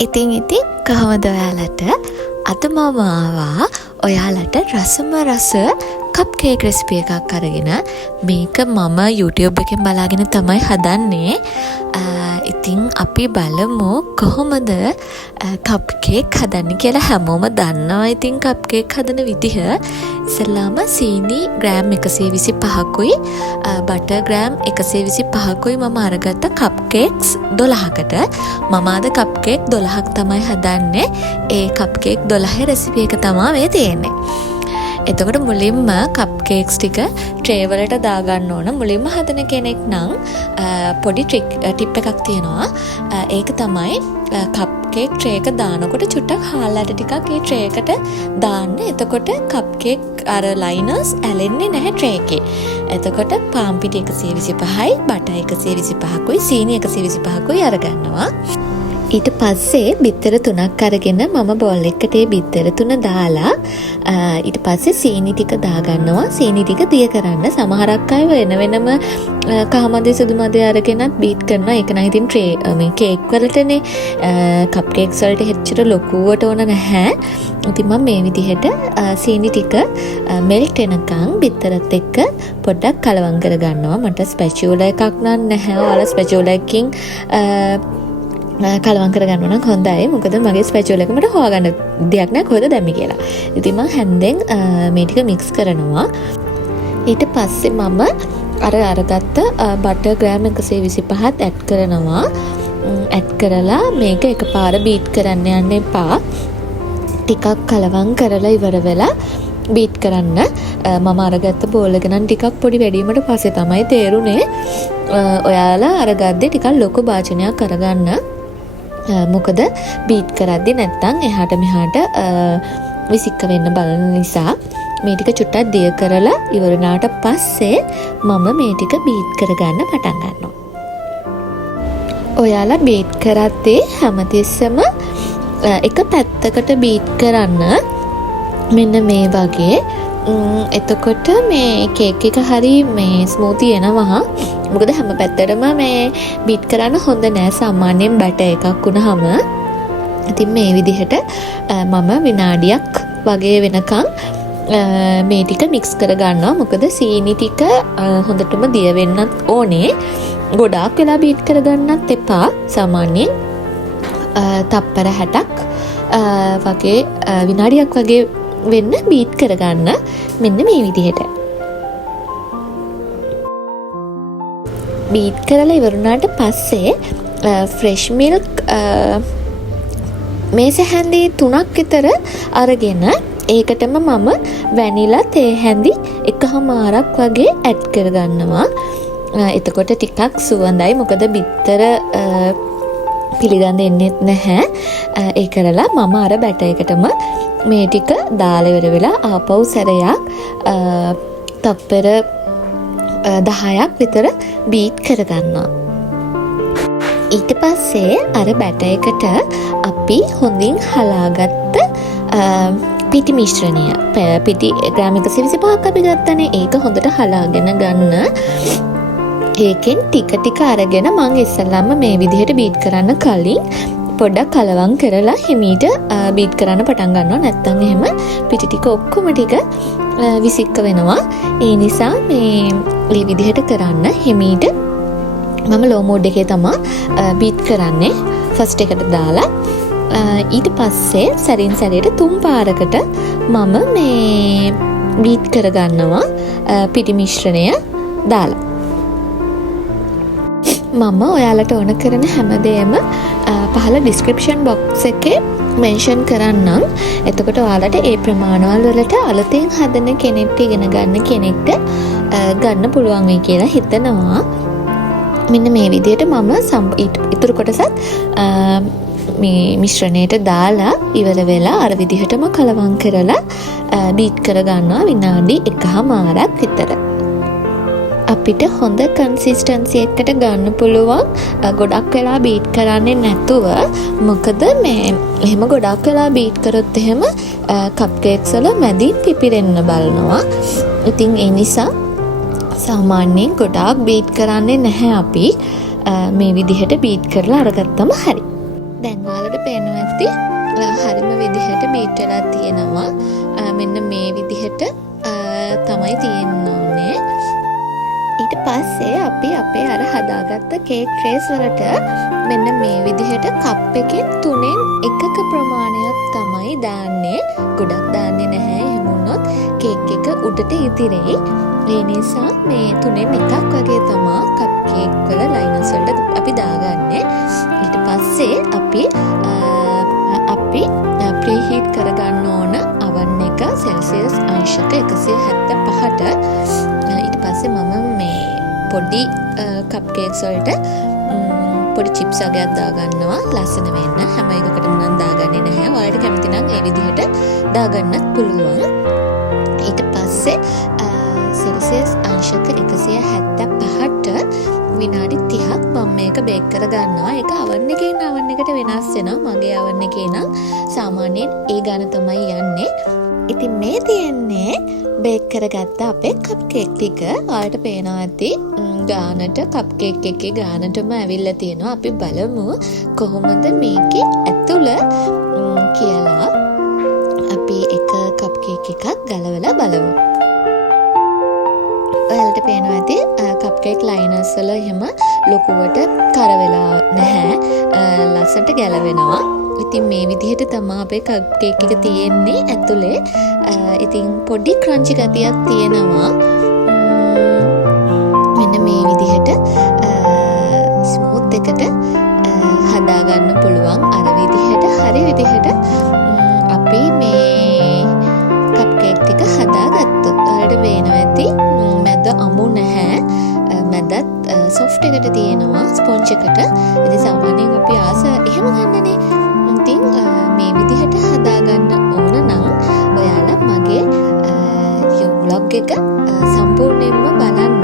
ඉතින් කොහොමද ඔයාලට? අද මම ආවා ඔයාලට රසම රස කප් කේක් රෙසිපි එකක් අරගෙන. මේක මම YouTube එකෙන් බලාගෙන තමයි හදන්නේ. ඉතින් අපි බලමු කොහොමද කප් කේක් හදන්නේ කියලා. හැමෝම දන්නවා ඉතින් කප් කේක් හදන විදිහ. ඉස්සෙල්ලාම සීනි ග්‍රෑම් 125කුයි බටර් ග්‍රෑම් 125කුයි මම අරගත්ත කප් කේක්ස් 12කට. මම අද කප් කේක් 12ක් තමයි හදන්නේ. ඒ කප් කේක් 12 රෙසිපි එක තමයි මේ තියෙන්නේ. එතකොට මුලින්ම කප් කේක්ස් ටික ට්‍රේ වලට දාගන්න ඕන. මුලින්ම හදන කෙනෙක් නම් පොඩි ටිප් එකක් තියෙනවා. ඒක තමයි කප් කේක් ට්‍රේ එක දානකොට චුට්ටක් හාල් ඇට ටිකක් ඒ ට්‍රේ එකට දාන්න. එතකොට කප් කේක් අර ලයිනර්ස් ඇලෙන්නේ නැහැ ට්‍රේ එකේ. එතකොට පාන් පිටි 125යි බටර් 125කුයි සීනි 125කුයි අරගන්නවා. ඊට පස්සේ බිත්තර 3ක් අරගෙන මම බෝල් එකට ඒ බිත්තර 3 දාලා ඊට පස්සේ සීනි ටික දාගන්නවා. සීනි ටික දිය කරන්න. සමහරක් අය වෙනම කහමදේ සුදු මදේ අරගෙනත් බීට් කරනවා. ඒක නම් ඉතින් මේ කේක් වලටනේ කප් කේක්ස් වලට හෙච්චර ලොකුවට ඕන නැහැ. ඉතින් මම මේ විදිහට සීනි ටික මෙල්ට් වෙනකන් බිත්තරත් එක්ක පොඩ්ඩක් කලවම් කරගන්නවා. මට ස්පැචුලා එකක් නැහැ. ඔයාලා ස්පැචුලා එකකින් කලවම් කරගන්න නම් හොඳයි. මොකද මගේ ස්පැචුලා එක මට හොයාගන්න දෙයක් නැහැ කොහෙද දැම්මේ කියලා. ඉතින් මම හැන්දෙන් මේ ටික මික්ස් කරනවා. ඊට පස්සේ මම අරගත්ත බටර් ග්‍රෑම් 125ත් ඇඩ් කරනවා. ඇඩ් කරලා මේක එකපාර බීට් කරන්න යන්න එපා. ටිකක් කලවම් කරලා ඉවර වෙලා බීට් කරන්න. මම අරගත්ත බෝල් එක නම් ටිකක් පොඩි වැඩිවීමට පස්සේ තමයි තේරුනේ. ඔයාලා අරගද්දි ටිකක් ලොකු භාජනයක් අරගන්න. මොකද බීට් කරද්දි නැත්තම් එහාට මෙහාට විසික්ක වෙන්න බලන නිසා මේ ටික චුට්ටක් දිය කරලා ඉවරනාට පස්සේ මම මේ ටික බීට් කරගන්න පටන් ගන්නවා. ඔයාලා බීට් කරද්දී හැමතිස්සෙම එක පැත්තකට බීට් කරන්න. මෙන්න මේ වගේ. එතකොට මේ කේක් එක හරි මේ ස්මූති එනවා. මොකද හැම පැත්තටම මේ බීට් කරන්න හොඳ නෑ සාමාන්‍යයෙන් බැටර් එකක් වුණාම. ඉතින් මේ විදිහට මම විනාඩියක් වගේ වෙනකන් මේ ටික මික්ස් කර ගන්නවා. මොකද සීනි ටික හොඳටම දිය වෙන්නත් ඕනේ. ගොඩාක් වෙලා බීට් කරගන්නත් එපා. සාමාන්‍යයෙන් තප්පර 60ක් වගේ විනාඩියක් වගේ වෙන්න බීට් කරගන්න. මෙන්න මේ විදිහට බීට් කරලා ඉවරුණාට පස්සේ ෆ්‍රෙෂ් මිල්ක් මේස හැන්දි 3ක් විතර අරගෙන ඒකටම මම වැනිලා තේ හැන්දි 1මාරක් වගේ ඇඩ් කරගන්නවා. එතකොට ටිකක් සුවඳයි. මොකද බිත්තර පිළිගන්න එන්නේ නැහැ. ඒ කරලා මම අර බැටර් එකටම මේ ටික දාලා ඉවර වෙලා ආපහු සැරයක් තප්පර 10ක් විතර බීට් කරගන්නවා. ඊට පස්සේ අර බැටර් එකට අපි හොඳින් හලාගත්ත පිටි මිශ්‍රණය පිටි ග්‍රෑම් 125ක් අපි ගත්තනේ. ඒක හොඳට හලාගෙන ගන්න. ඒකෙන් ටික අරගෙන මම ඉස්සල්ලාම මේ විදිහට බීට් කරන්න කලින් පොඩ්ඩක් කලවම් කරලා හිමීට බීට් කරන්න පටන් ගන්නවා. නැත්තම් එහෙම පිටි ටික ඔක්කොම ටික විසික්ක වෙනවා. ඒ නිසා මේ විදිහට කරන්න හිමීට මම ලෝ මෝඩ් එකේ තමයි බීට් කරන්නේ. ෆස්ට් එකට දාලා ඊට පස්සේ සැරින් සැරේට 3 පාරකට මම මේ බීට් කරගන්නවා පිටි මිශ්‍රණය දාලා. මම ඔයාලට ඕන කරන හැමදේම පහළ ඩිස්ක්‍රිප්ෂන් බොක්ස් එකේ මෙන්ෂන් කරන්නම්. එතකොට ඔයාලට ඒ ප්‍රමාණවල වලට අලුතෙන් හදන කෙනෙක්ට ඉගෙන ගන්න කෙනෙක්ට ගන්න පුළුවන් වෙයි කියලා හිතනවා. මෙන්න මේ විදිහට මම ඉතුරු කොටසත් මේ මිශ්‍රණයට දාලා ඉවර වෙලා අර විදිහටම කලවම් කරලා බීට් කරගන්නවා විනාඩි 1මාරක් විතර. අපිට හොඳ කන්සිස්ටන්සි එකකට ගන්න පුළුවන් ගොඩක් වෙලා බීට් කරන්නේ නැතුව. මොකද මේ එහෙම ගොඩක් වෙලා බීට් කරොත් එහෙම කප් කේක්ස් වල මැදින් පිපිරෙන්න බලනවා. ඉතින් ඒ නිසා සාමාන්‍යයෙන් ගොඩාක් බීට් කරන්නේ නැහැ අපි. මේ විදිහට බීට් කරලා අරගත්තම හරි. දැන් ඔයාලට පේනවා ඇති හරිම විදිහට බීට් වෙලා තියෙනවා. මෙන්න මේ විදිහට තමයි තියෙන්න ඕනේ. ඊට පස්සේ අපි අපේ අර හදාගත්ත කේක් ට්‍රේස් වලට මෙන්න මේ විදිහට කප් එකෙන් 3න් 1ක ප්‍රමාණයක් තමයි දාන්නේ. ගොඩක් දාන්නේ නැහැ. එහෙම වුණොත් කේක් එක උඩට ඉතිරෙයි. ඒ නිසා මේ 3න් 1ක් වගේ තමයි කප් කේක් වල ලයිනස් වලට අපි දාගන්නේ. ඊට පස්සේ අපි ප්‍රීහීට් කරගන්න ඕන oven එක සෙල්සියස් අංශක 175ට. ඊට පස්සේ මම මේ පොඩි කප් කේක්ස් වලට පොඩි චිප්ස් වගේක් දාගන්නවා ලස්සන වෙන්න. හැම එකකටම නම් දාගන්නේ නැහැ. ඔයාලට කැමති නම් ඒ විදිහට දාගන්නත් පුළුවන්. ඊට පස්සේ සෙල්සියස් අංශක 175ට විනාඩි 30ක් මම මේක බේක් කරගන්නවා. ඒක oven එකෙන් oven එකට වෙනස් වෙනවා. මගේ oven එකේ නම් සාමාන්‍යයෙන් ඒ ගාන තමයි යන්නේ. ඉතින් මේ තියෙන්නේ බේක් කරගත්ත අපේ කප් කේක් ටික. ඔයාලට පේනවා ඇති ගානට කප් කේක් එකේ ගානටම ඇවිල්ලා තියෙනවා. අපි බලමු කොහොමද මේකේ ඇතුළ කියලා. අපි එක කප් කේක් එකක් ගලවලා බලමු. ඔයාලට පේනවා ඇති කප් කේක් ලයිනර්ස් වල එහෙම ලොකුවට කර වෙලා නැහැ. ලස්සනට ගැලවෙනවා. ඉතින් මේ විදිහට තමයි අපේ කප් කේක් එක තියෙන්නේ ඇතුලේ. ඉතින් පොඩි ක්‍රන්චි ගතියක් තියෙනවා. මෙන්න මේ විදිහට ස්මූත් එකට හදාගන්න පුළුවන්. අර විදිහට හරි විදිහට අපි මේ කප් කේක් ටික හදාගත්තොත් ඔයාලට පේනවා ඇති මැද අමු නැහැ. මැදත් සොෆ්ට් එකට තියෙනවා ස්පොන්ජ් එකට. ඉතින් සාමාන්‍යයෙන් අපි ආස එහෙම ගන්නනේ. ඉතින් මේ විදිහට හදාගන්න ඕන නම් ඔයාලා මගේ vlog එක සම්පූර්ණයෙන්ම බලන්න.